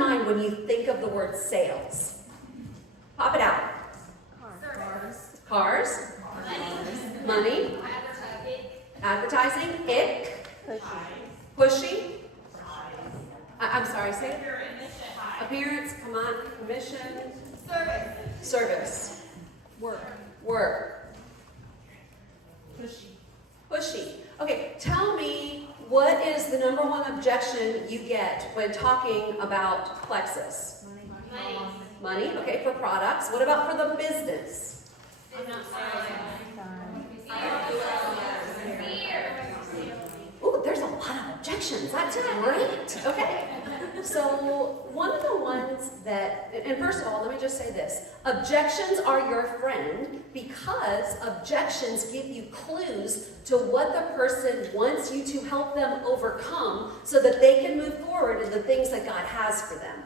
mind when you think of the word sales? Pop it out. Cars. Money. Advertising. Ick. Pushy. I'm sorry, say it. Appearance. Come on. Commission. Service. Work. Pushy. Okay, tell me, what is the number one objection you get when talking about Plexus? Money, okay, for products. What about for the business? Ooh, there's a lot of objections. That's great. Okay. So one of the ones that, and first of all, let me just say this. Objections are your friend because objections give you clues to what the person wants you to help them overcome so that they can move forward in the things that God has for them.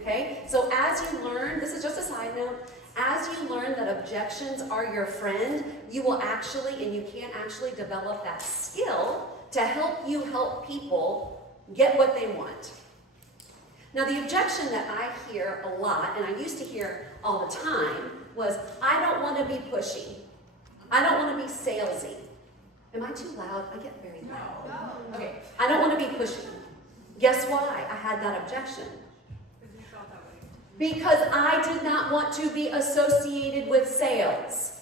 Okay? So as you learn, this is just a side note, as you learn that objections are your friend, you will actually, and you can actually develop that skill to help you help people get what they want. Now, the objection that I hear a lot, and I used to hear all the time, was, I don't want to be pushy. I don't want to be salesy. Am I too loud? I get very loud. No. Okay, I don't want to be pushy. Guess why I had that objection? Because I did not want to be associated with sales.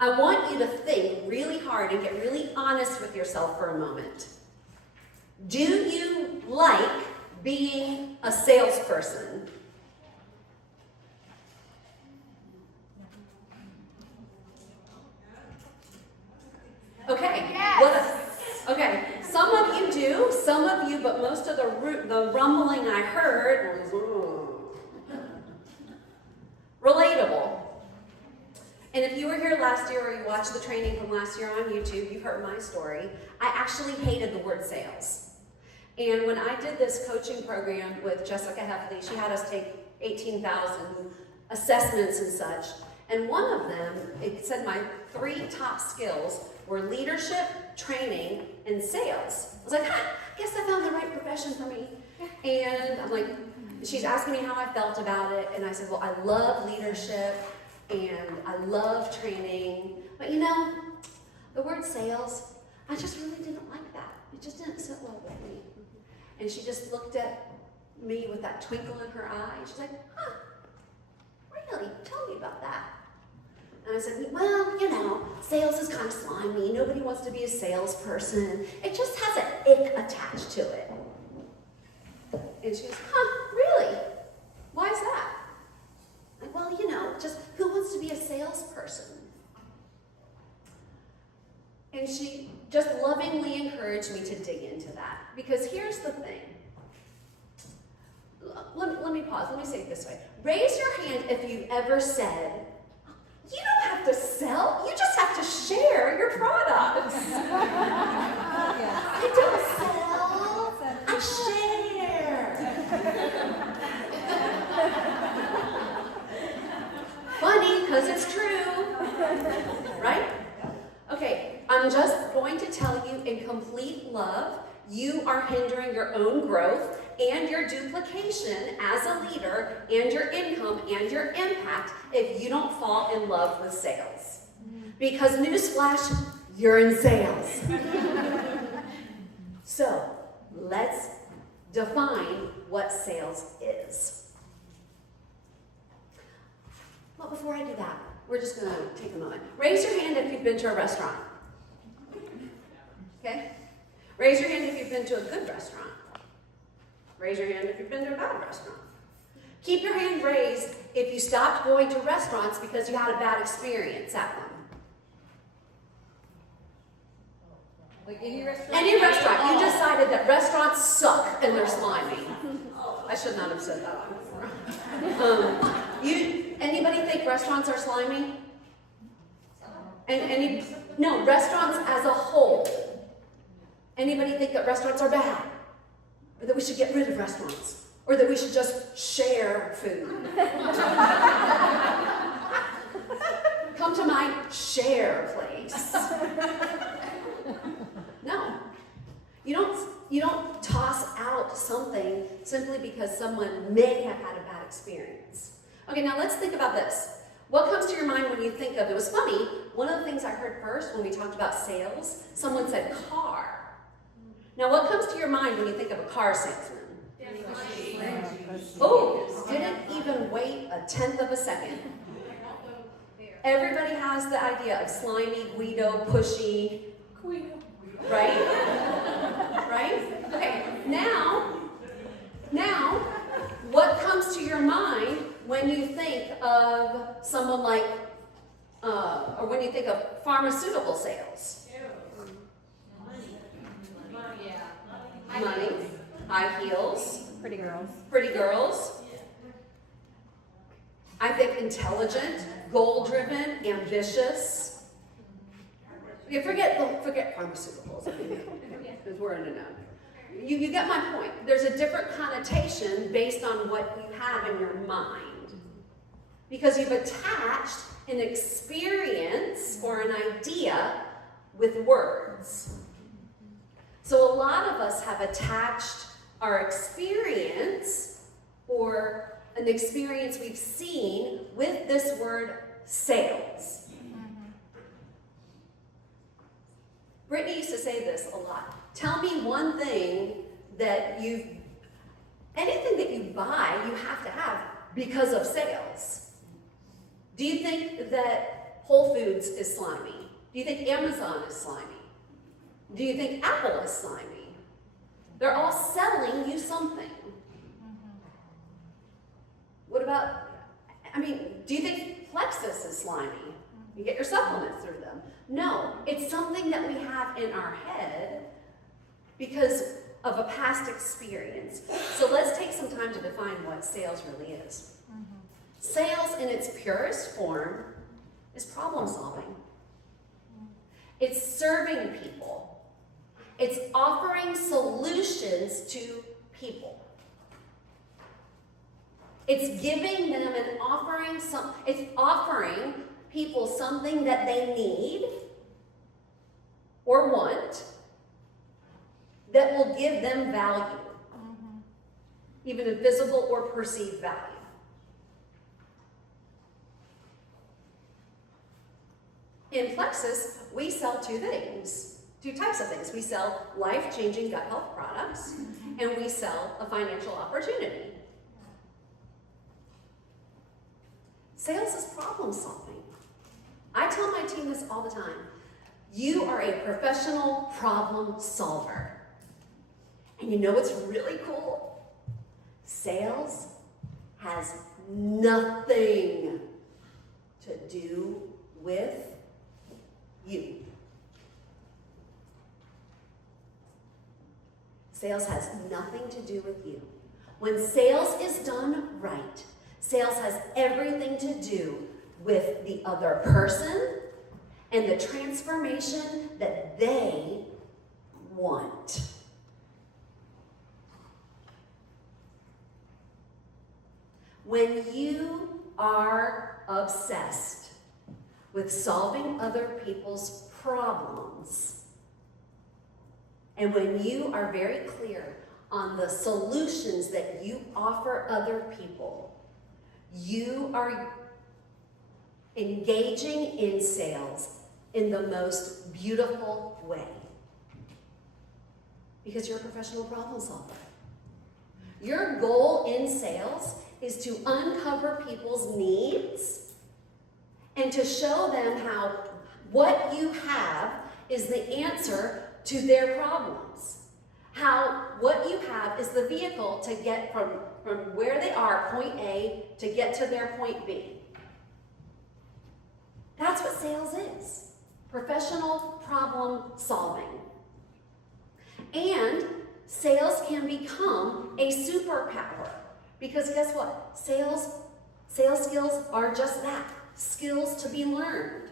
I want you to think really hard and get really honest with yourself for a moment. Do you like being a salesperson? Okay. Okay. Some of you do, some of you, but most of the rumbling I heard was relatable. And if you were here last year or you watched the training from last year on YouTube, you heard my story. I actually hated the word sales. And when I did this coaching program with Jessica Heffley, she had us take 18,000 assessments and such. And one of them, it said my 3 top skills were leadership, training, and sales. I was like, I guess I found the right profession for me. And I'm like, she's asking me how I felt about it. And I said, well, I love leadership and I love training. But you know, the word sales, I just really didn't like that. It just didn't sit well with me. And she just looked at me with that twinkle in her eye. She's like, really? Tell me about that. And I said, well, you know, sales is kind of slimy. Nobody wants to be a salesperson. It just has an ick attached to it. And she goes, really? Why is that? Like, well, you know, just who wants to be a salesperson? And she just lovingly encouraged me to dig into that. Because here's the thing. Let me pause. Let me say it this way. Raise your hand if you've ever said, you don't have to sell, you just have to share your products. I don't sell, I share. Funny, because it's true. Right? Okay, I'm just going to tell you in complete love, you are hindering your own growth and your duplication as a leader and your income and your impact if you don't fall in love with sales. Because newsflash, you're in sales. So let's define what sales is. Well, before I do that, we're just going to take a moment. Raise your hand if you've been to a restaurant. Okay? Raise your hand if you've been to a good restaurant. Raise your hand if you've been to a bad restaurant. Keep your hand raised if you stopped going to restaurants because you had a bad experience at them. Like any restaurant? Any restaurant. You decided that restaurants suck and they're slimy. I should not have said that before. Anybody think restaurants are slimy? No, restaurants as a whole. Anybody think that restaurants are bad? Or that we should get rid of restaurants? Or that we should just share food? Come to my share place. No. You don't toss out something simply because someone may have had a bad experience. Okay, now let's think about this. What comes to your mind when you think of, it was funny, one of the things I heard first when we talked about sales, someone said car. Now what comes to your mind when you think of a car salesman? Oh, didn't even wait a tenth of a second. Everybody has the idea of slimy, Guido, pushy, right? Right? Okay, now, what comes to your mind when you think of someone like, or when you think of pharmaceutical sales? Money, high heels, Pretty girls. pretty girls. I think intelligent, goal-driven, ambitious. Okay, forget pharmaceuticals, because we're in a no. You get my point. There's a different connotation based on what you have in your mind. Because you've attached an experience or an idea with words. So a lot of us have attached our experience or an experience we've seen with this word sales. Brittany used to say this a lot. Tell me one thing that anything that you buy, you have to have because of sales. Do you think that Whole Foods is slimy? Do you think Amazon is slimy? Do you think Apple is slimy? They're all selling you something. What about, do you think Plexus is slimy? You get your supplements through them. No, it's something that we have in our head because of a past experience. So let's take some time to define what sales really is. Sales in its purest form is problem solving. It's serving people. It's offering solutions to people. It's giving them and it's offering people something that they need or want that will give them value, even a visible or perceived value. In Plexus, we sell two types of things. We sell life-changing gut health products, and we sell a financial opportunity. Sales is problem solving. I tell my team this all the time. You are a professional problem solver. And you know what's really cool? Sales has nothing to do with you. Sales has nothing to do with you. When sales is done right, sales has everything to do with the other person and the transformation that they want. When you are obsessed with solving other people's problems, and when you are very clear on the solutions that you offer other people, you are engaging in sales in the most beautiful way. Because you're a professional problem solver. Your goal in sales is to uncover people's needs and to show them how what you have is the answer to their problems. How what you have is the vehicle to get from where they are, point A, to get to their point B. That's what sales is. Professional problem solving. And sales can become a superpower. Because guess what? Sales skills are just that. Skills to be learned.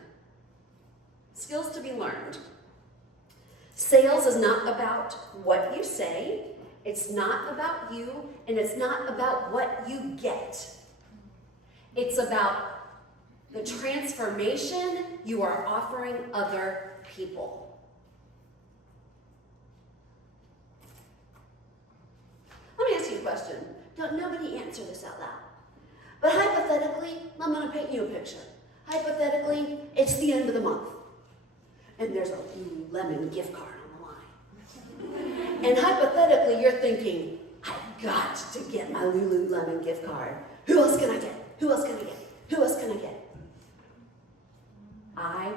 Skills to be learned. Sales is not about what you say, it's not about you, and it's not about what you get. It's about the transformation you are offering other people. Let me ask you a question. Don't nobody answer this out loud. But hypothetically, I'm going to paint you a picture. Hypothetically, it's the end of the month. And there's a Lululemon gift card on the line. And hypothetically, you're thinking, I've got to get my Lululemon gift card. Who else can I get? Who else can I get? Who else can I get? I.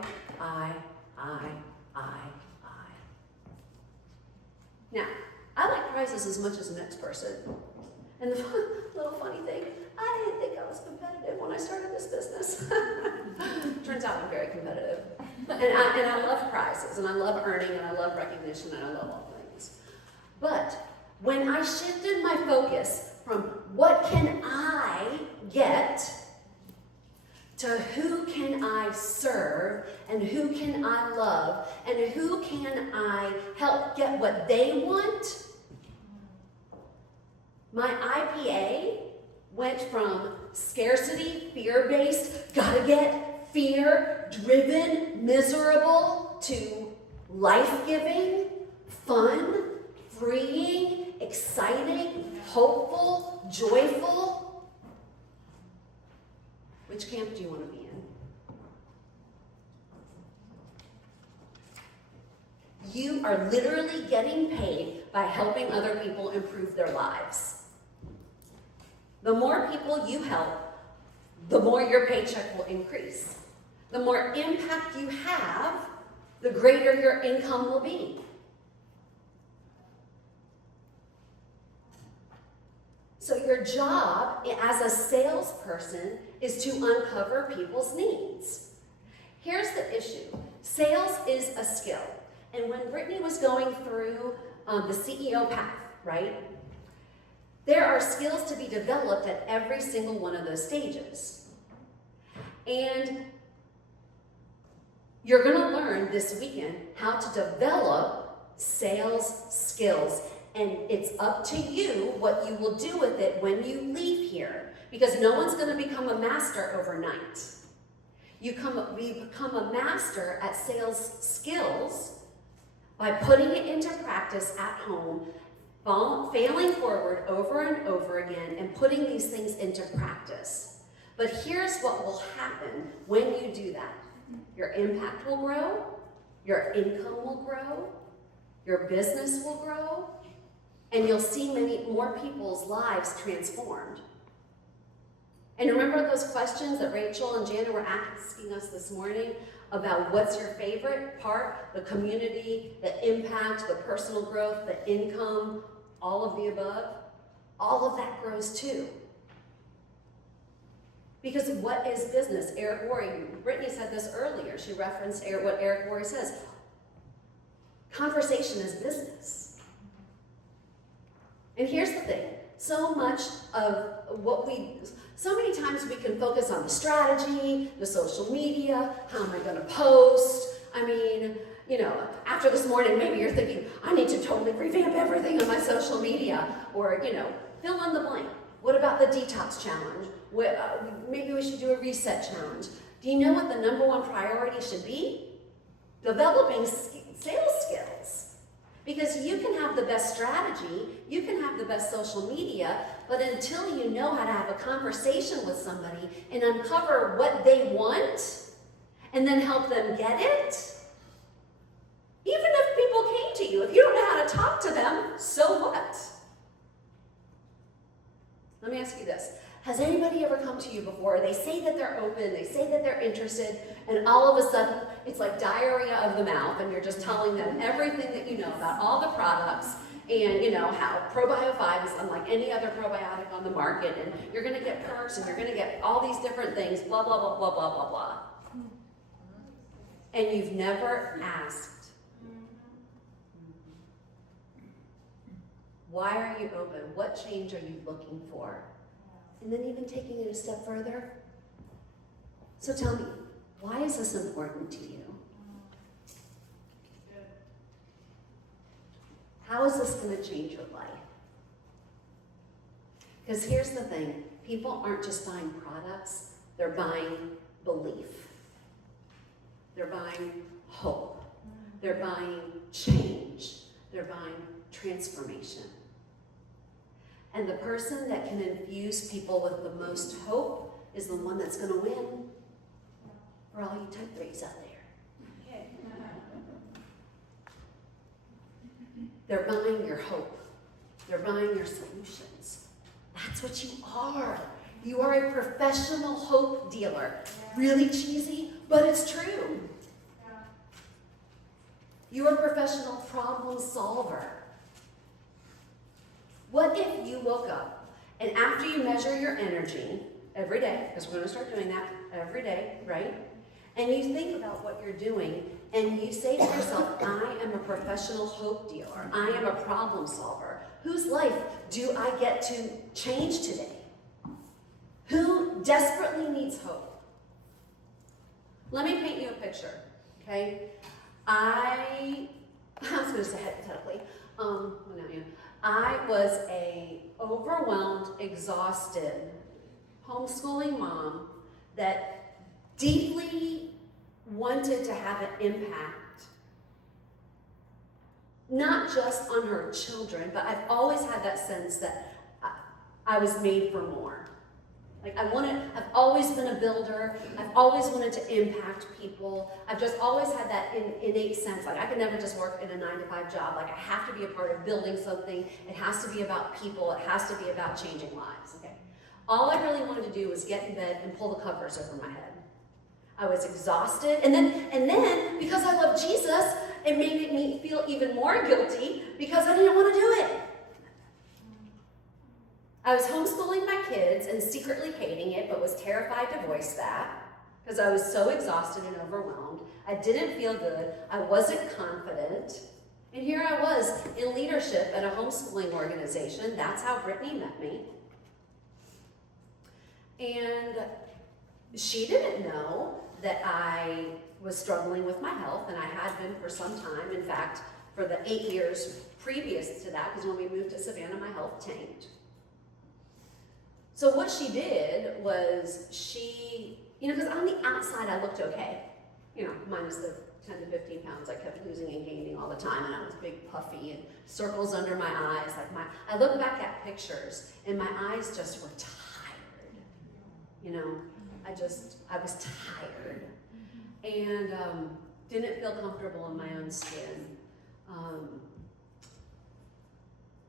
Now, I like prizes as much as the next person. And the little funny thing, I didn't think I was competitive when I started this business. Turns out I'm very competitive. And I love prizes, and I love earning, and I love recognition, and I love all things. But when I shifted my focus from what can I get to who can I serve, and who can I love, and who can I help get what they want, my IPA went from scarcity, fear-based, gotta get, fear-driven, miserable, to life-giving, fun, freeing, exciting, hopeful, joyful. Which camp do you want to be in? You are literally getting paid by helping other people improve their lives. The more people you help, the more your paycheck will increase. The more impact you have, the greater your income will be. So your job as a salesperson is to uncover people's needs. Here's the issue. Sales is a skill. And when Brittany was going through the CEO path, right, there are skills to be developed at every single one of those stages. And you're going to learn this weekend how to develop sales skills. And it's up to you what you will do with it when you leave here. Because no one's going to become a master overnight. You become a master at sales skills by putting it into practice at home, failing forward over and over again, and putting these things into practice. But here's what will happen when you do that. Your impact will grow, your income will grow, your business will grow, and you'll see many more people's lives transformed. And remember those questions that Rachel and Jana were asking us this morning about what's your favorite part? The community, the impact, the personal growth, the income, all of the above. All of that grows too. Because what is business? Eric Worre, Brittany said this earlier. She referenced what Eric Worre says. Conversation is business. And here's the thing. So many times we can focus on the strategy, the social media, how am I going to post? I mean, after this morning, maybe you're thinking, I need to totally revamp everything on my social media. Or, fill in the blank. What about the detox challenge? Maybe we should do a reset challenge. Do you know what the number one priority should be? Developing sales skills. Because you can have the best strategy, you can have the best social media, but until you know how to have a conversation with somebody and uncover what they want and then help them get it, even if people came to you, if you don't know how to talk to them, so what? Let me ask you this. Has anybody ever come to you before? They say that they're open, they say that they're interested, and all of a sudden, it's like diarrhea of the mouth, and you're just telling them everything that you know about all the products, and how Probio 5 is unlike any other probiotic on the market, and you're going to get perks, and you're going to get all these different things, blah, blah, blah, blah, blah, blah, blah. And you've never asked, why are you open? What change are you looking for? And then even taking it a step further. So tell me, why is this important to you? How is this going to change your life? Because here's the thing, people aren't just buying products, they're buying belief. They're buying hope. They're buying change. They're buying transformation. And the person that can infuse people with the most hope is the one that's going to win. For all you type 3s out there. They're buying your hope. They're buying your solutions. That's what you are. You are a professional hope dealer. Really cheesy, but it's true. You are a professional problem solver. What if you woke up and after you measure your energy every day, because we're going to start doing that every day, right? And you think about what you're doing and you say to yourself, I am a professional hope dealer. I am a problem solver. Whose life do I get to change today? Who desperately needs hope? Let me paint you a picture, okay? I was going to say hypothetically, I was a overwhelmed, exhausted, homeschooling mom that deeply wanted to have an impact, not just on her children, but I've always had that sense that I was made for more. Like I've always been a builder. I've always wanted to impact people. I've just always had that innate sense. Like I could never just work in a 9-to-5 job. Like I have to be a part of building something. It has to be about people. It has to be about changing lives. Okay. All I really wanted to do was get in bed and pull the covers over my head. I was exhausted, and then because I love Jesus, it made me feel even more guilty because I didn't want to do it. I was homeschooling my kids and secretly hating it, but was terrified to voice that because I was so exhausted and overwhelmed. I didn't feel good. I wasn't confident. And here I was in leadership at a homeschooling organization. That's how Brittany met me. And she didn't know that I was struggling with my health, and I had been for some time. In fact, for the 8 years previous to that, because when we moved to Savannah, my health tanked. So what she did was because on the outside I looked okay, minus the 10 to 15 pounds I kept losing and gaining all the time, and I was big, puffy, and circles under my eyes. I look back at pictures, and my eyes just were tired. I was tired, and didn't feel comfortable in my own skin.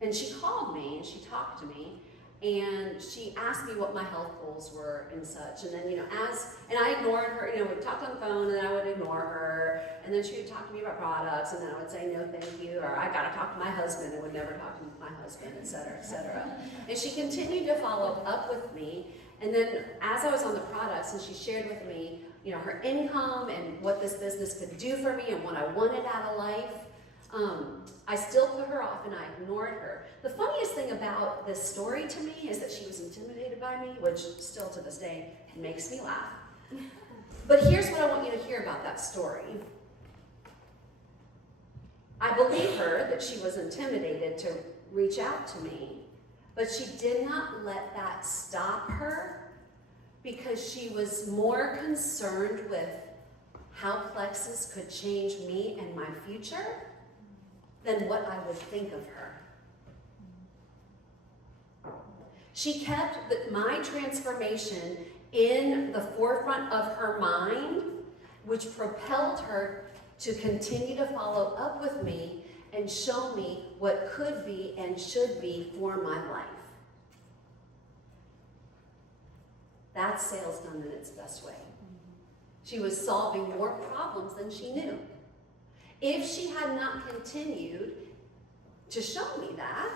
And she called me, and she talked to me, and she asked me what my health goals were and such. And then, and I ignored her, we talked on the phone, and then I would ignore her. And then she would talk to me about products, and then I would say, no, thank you, or I gotta talk to my husband, and would never talk to my husband, et cetera, et cetera. And she continued to follow up with me. And then as I was on the products, and she shared with me, her income and what this business could do for me and what I wanted out of life, I still put her off and I ignored her. The funniest thing about this story to me is that she was intimidated by me, which still to this day makes me laugh. But here's what I want you to hear about that story. I believe her that she was intimidated to reach out to me, but she did not let that stop her because she was more concerned with how Plexus could change me and my future than what I would think of her. She kept my transformation in the forefront of her mind, which propelled her to continue to follow up with me and show me what could be and should be for my life. That's sales done in its best way. She was solving more problems than she knew. If she had not continued to show me that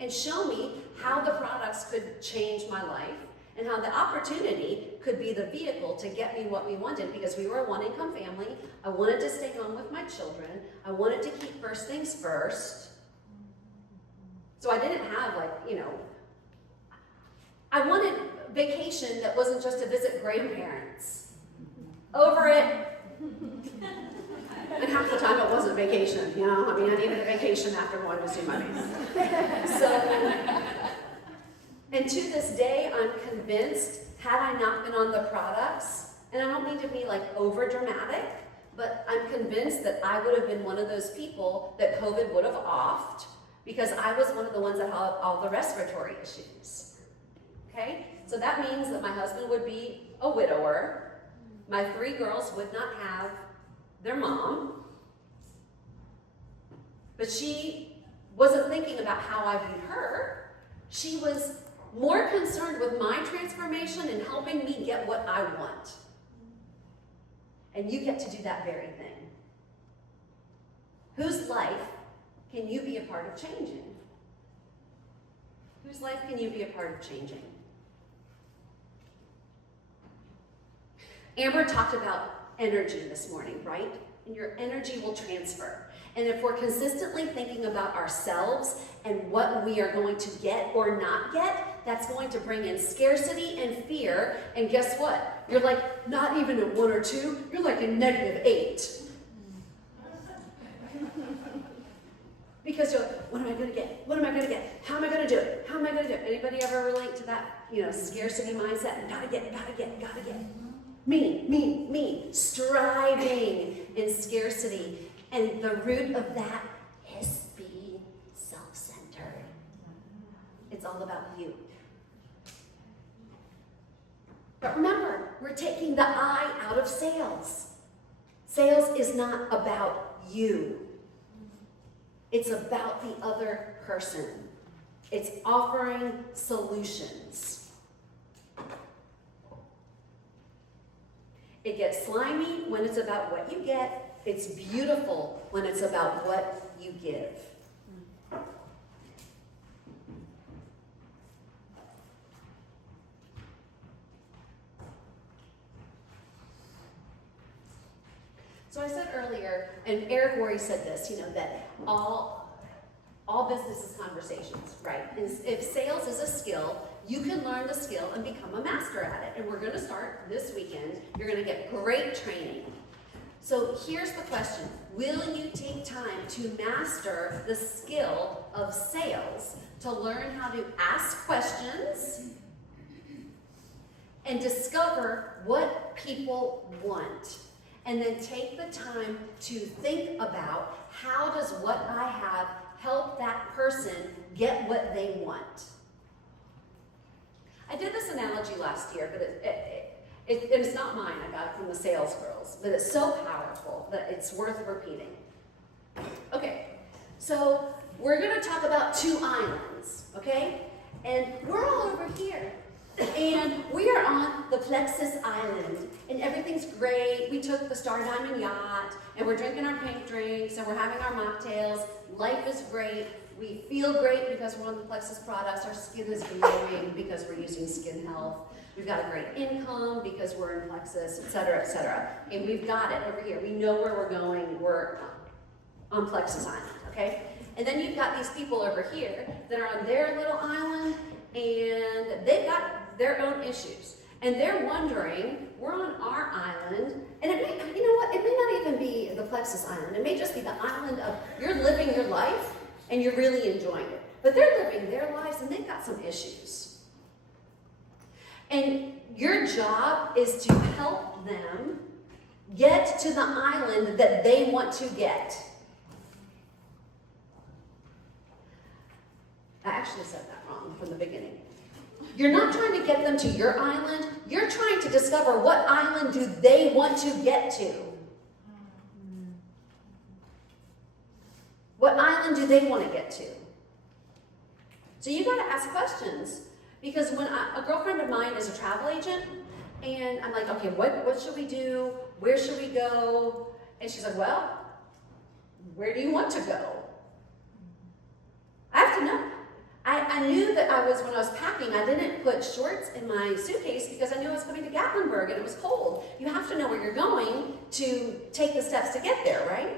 and show me how the products could change my life and how the opportunity could be the vehicle to get me what we wanted, because we were a one-income family. I wanted to stay home with my children. I wanted to keep first things first. So I didn't have I wanted vacation that wasn't just to visit grandparents. Over it. And half the time it wasn't vacation, I needed a vacation after going to see my baby. And to this day, I'm convinced, had I not been on the products, and I don't mean to be over dramatic, but I'm convinced that I would have been one of those people that COVID would have offed because I was one of the ones that had all the respiratory issues. Okay? So that means that my husband would be a widower. My 3 girls would not have their mom. But she wasn't thinking about how I viewed her. She was more concerned with my transformation and helping me get what I want. And you get to do that very thing. Whose life can you be a part of changing? Whose life can you be a part of changing? Amber talked about energy this morning, right? And your energy will transfer. And if we're consistently thinking about ourselves and what we are going to get or not get, that's going to bring in scarcity and fear. And guess what? You're like not even a 1 or 2, you're like a -8. Because you're like, what am I going to get? What am I going to get? How am I going to do it? How am I going to do it? Anybody ever relate to that, scarcity mindset? Gotta get. Me. Striving in scarcity. And the root of that is being self-centered. It's all about you. But remember, we're taking the I out of sales. Sales is not about you. It's about the other person. It's offering solutions. It gets slimy when it's about what you get. It's beautiful when it's about what you give. So I said earlier, and Eric Worre said this, that all business is conversations, right? If sales is a skill, you can learn the skill and become a master at it. And we're going to start this weekend. You're going to get great training. So here's the question. Will you take time to master the skill of sales, to learn how to ask questions and discover what people want? And then take the time to think about how does what I have help that person get what they want? I did this analogy last year, but it's not mine. I got it from the sales girls, but it's so powerful that it's worth repeating. Okay, so we're going to talk about 2 islands, okay? And we're all over here. And we are on the Plexus Island, and everything's great. We took the Star Diamond yacht, and we're drinking our pink drinks, and we're having our mocktails. Life is great. We feel great because we're on the Plexus products. Our skin is glowing because we're using skin health. We've got a great income because we're in Plexus, et cetera, et cetera. And we've got it over here. We know where we're going. We're on Plexus Island, okay? And then you've got these people over here that are on their little island, and they've got their own issues. And they're wondering, we're on our island, and it may, it may not even be the Plexus Island. It may just be the island of you're living your life, and you're really enjoying it. But they're living their lives, and they've got some issues. And your job is to help them get to the island that they want to get. I actually said that wrong from the beginning. You're not trying to get them to your island. You're trying to discover what island do they want to get to. What island do they want to get to? So you got to ask questions. Because when a girlfriend of mine is a travel agent, and I'm like, okay, what should we do? Where should we go? And she's like, well, where do you want to go? I have to know. I knew that when I was packing, I didn't put shorts in my suitcase because I knew I was coming to Gatlinburg and it was cold. You have to know where you're going to take the steps to get there, right?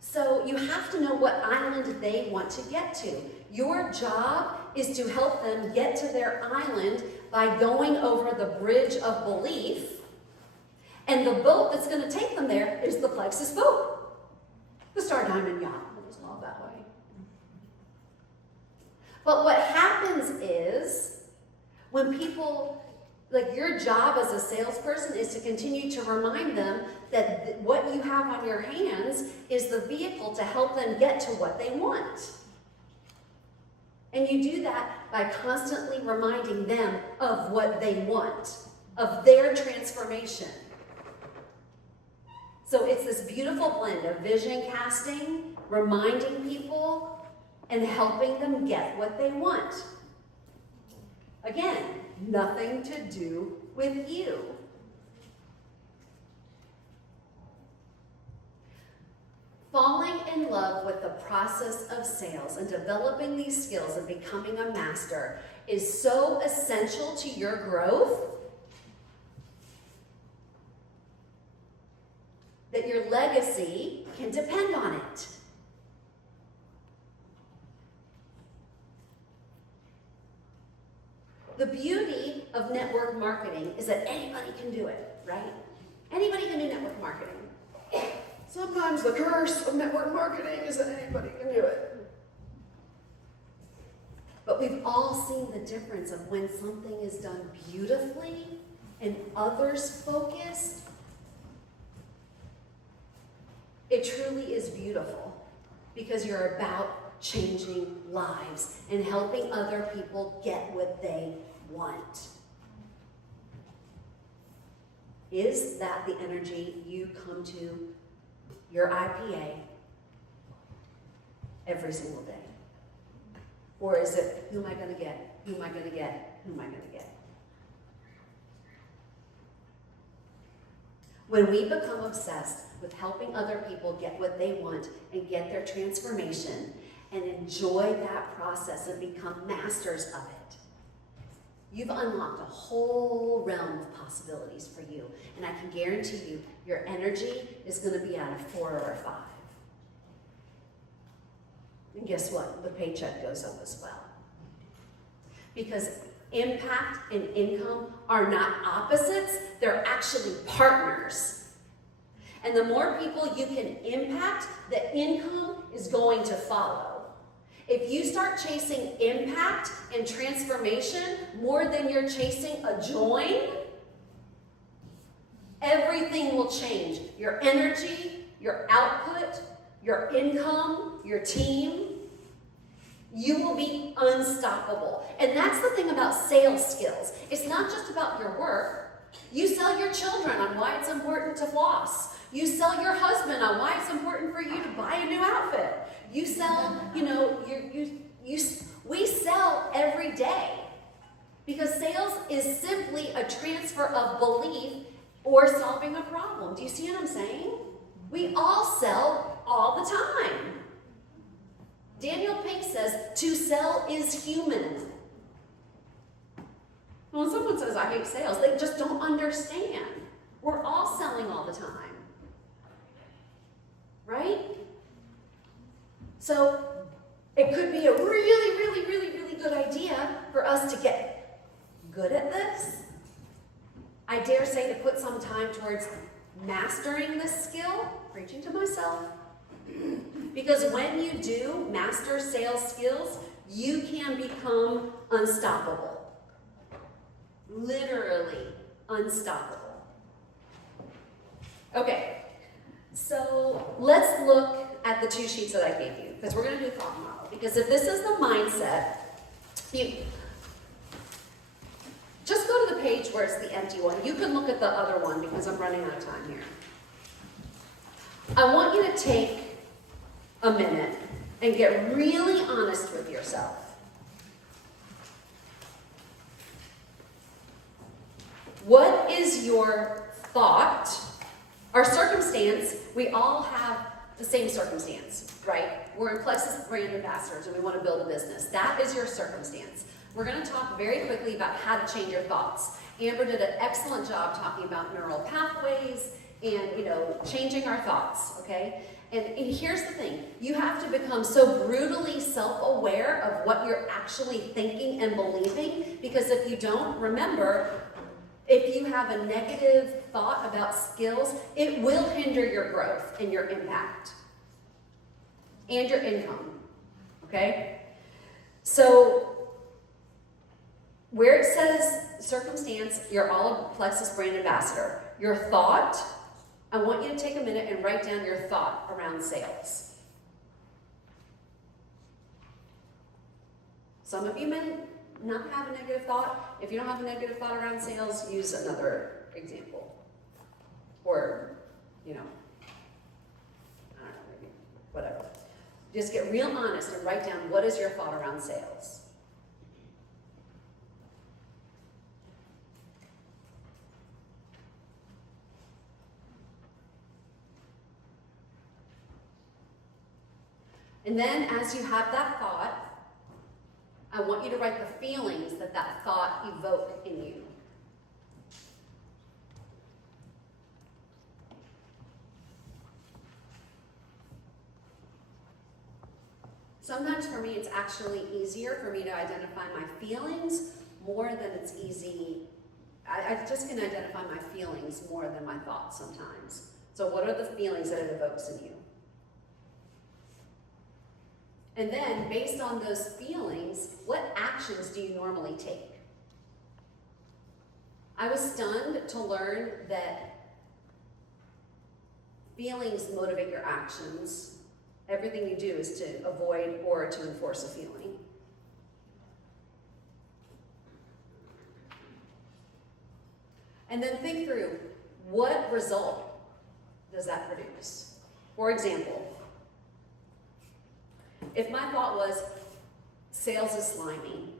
So you have to know what island they want to get to. Your job is to help them get to their island by going over the bridge of belief. And the boat that's going to take them there is the Plexus boat. The Star Diamond yacht. It was called that way. But what happens is, when people, your job as a salesperson is to continue to remind them that what you have on your hands is the vehicle to help them get to what they want. And you do that by constantly reminding them of what they want, of their transformation. So it's this beautiful blend of vision casting, reminding people, and helping them get what they want. Again, nothing to do with you. Falling in love with the process of sales and developing these skills and becoming a master is so essential to your growth that your legacy can depend on it. The beauty of network marketing is that anybody can do it, right? Anybody can do network marketing. Sometimes the curse of network marketing is that anybody can do it. But we've all seen the difference of when something is done beautifully and others focused. It truly is beautiful because you're about changing lives and helping other people get what they want. Is that the energy you come to your IPA every single day? Or is it, who am I going to get? Who am I going to get? Who am I going to get? When we become obsessed with helping other people get what they want and get their transformation and enjoy that process and become masters of it, you've unlocked a whole realm of possibilities for you. And I can guarantee you, your energy is going to be at a 4 or a 5. And guess what? The paycheck goes up as well. Because impact and income are not opposites, they're actually partners. And the more people you can impact, the income is going to follow. If you start chasing impact and transformation more than you're chasing a join, everything will change. Your energy, your output, your income, your team. You will be unstoppable. And that's the thing about sales skills. It's not just about your work. You sell your children on why it's important to floss. You sell your husband on why it's important for you to buy a new outfit. You sell, we sell every day. Because sales is simply a transfer of belief or solving a problem. Do you see what I'm saying? We all sell all the time. Daniel Pink says, to sell is human. When someone says, I hate sales, they just don't understand. We're all selling all the time. Right? So, it could be a really, really, really, really good idea for us to get good at this. I dare say to put some time towards mastering this skill, preaching to myself. Because when you do master sales skills, you can become unstoppable. Literally unstoppable. Okay, so let's look at the 2 sheets that I gave you, because we're going to do a thought model. Because if this is the mindset, just go to the page where it's the empty one. You can look at the other one because I'm running out of time here. I want you to take a minute and get really honest with yourself. What is your thought? Our circumstance, we all have the same circumstance, right? We're in Plexus brand ambassadors and we want to build a business. That is your circumstance. We're going to talk very quickly about how to change your thoughts. Amber did an excellent job talking about neural pathways and, changing our thoughts, okay? And here's the thing. You have to become so brutally self-aware of what you're actually thinking and believing, because if you don't, remember, if you have a negative thought about skills, it will hinder your growth and your impact and your income, okay? So where it says circumstance, you're all a Plexus brand ambassador. Your thought, I want you to take a minute and write down your thought around sales. Some of you may not have a negative thought. If you don't have a negative thought around sales, use another example. Or, I don't know, maybe, whatever. Just get real honest and write down what is your thought around sales. And then as you have that thought, I want you to write the feelings that that thought evoked in you. Sometimes for me, it's actually easier for me to identify my feelings more than it's easy. I just can identify my feelings more than my thoughts sometimes. So what are the feelings that it evokes in you? And then, based on those feelings, what actions do you normally take? I was stunned to learn that feelings motivate your actions. Everything you do is to avoid or to enforce a feeling. And then think through, what result does that produce? For example, if my thought was, sales is slimy,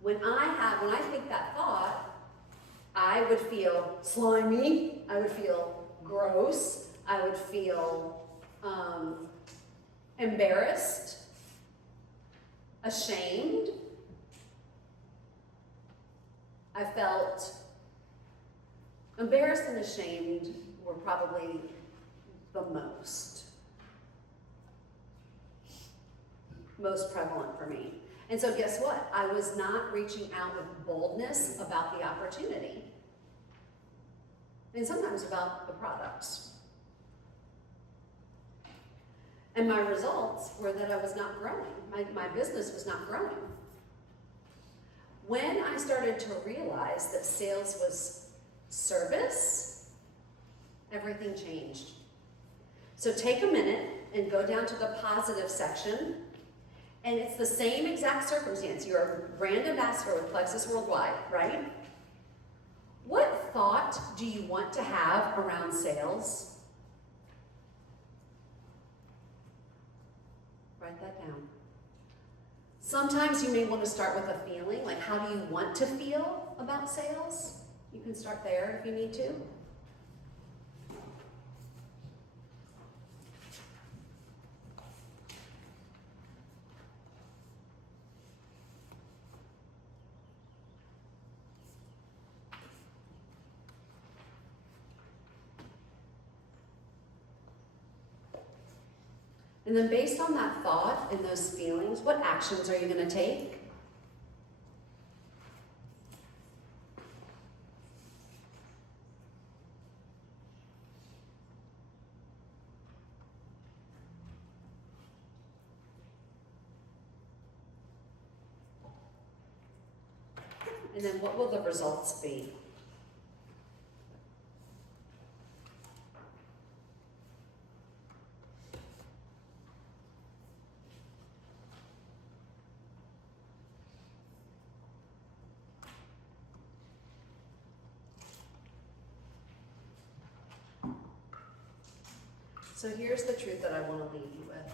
when I think that thought, I would feel slimy, I would feel gross, I would feel embarrassed, ashamed. I felt embarrassed and ashamed were probably the most prevalent for me. And so guess what? I was not reaching out with boldness about the opportunity. And sometimes about the products. And my results were that I was not growing. My business was not growing. When I started to realize that sales was service, everything changed. So take a minute and go down to the positive section. And it's the same exact circumstance. You're a brand ambassador with Plexus Worldwide, right? What thought do you want to have around sales? Write that down. Sometimes you may want to start with a feeling, like how do you want to feel about sales? You can start there if you need to. And then based on that thought and those feelings, what actions are you going to take? And then what will the results be? So here's the truth that I want to leave you with.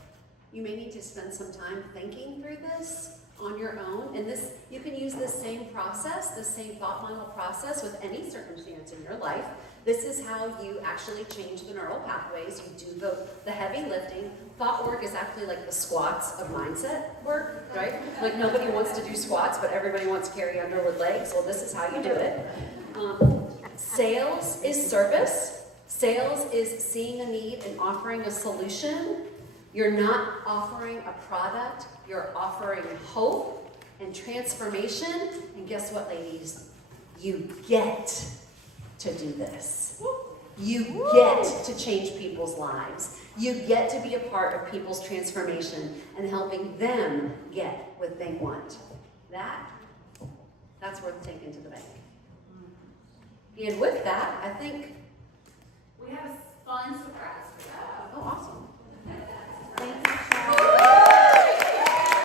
You may need to spend some time thinking through this on your own. And this, you can use this same process, the same thought model process with any circumstance in your life. This is how you actually change the neural pathways. You do the heavy lifting. Thought work is actually like the squats of mindset work, right? Like nobody wants to do squats, but everybody wants to carry underwood legs. Well, this is how you do it. Sales is service. Sales is seeing a need and offering a solution. You're not offering a product, you're offering hope and transformation. And guess what, ladies? You get to do this. You get to change people's lives. You get to be a part of people's transformation and helping them get what they want. That's worth taking to the bank. And with that, I think we have a fun surprise for you. Oh, awesome.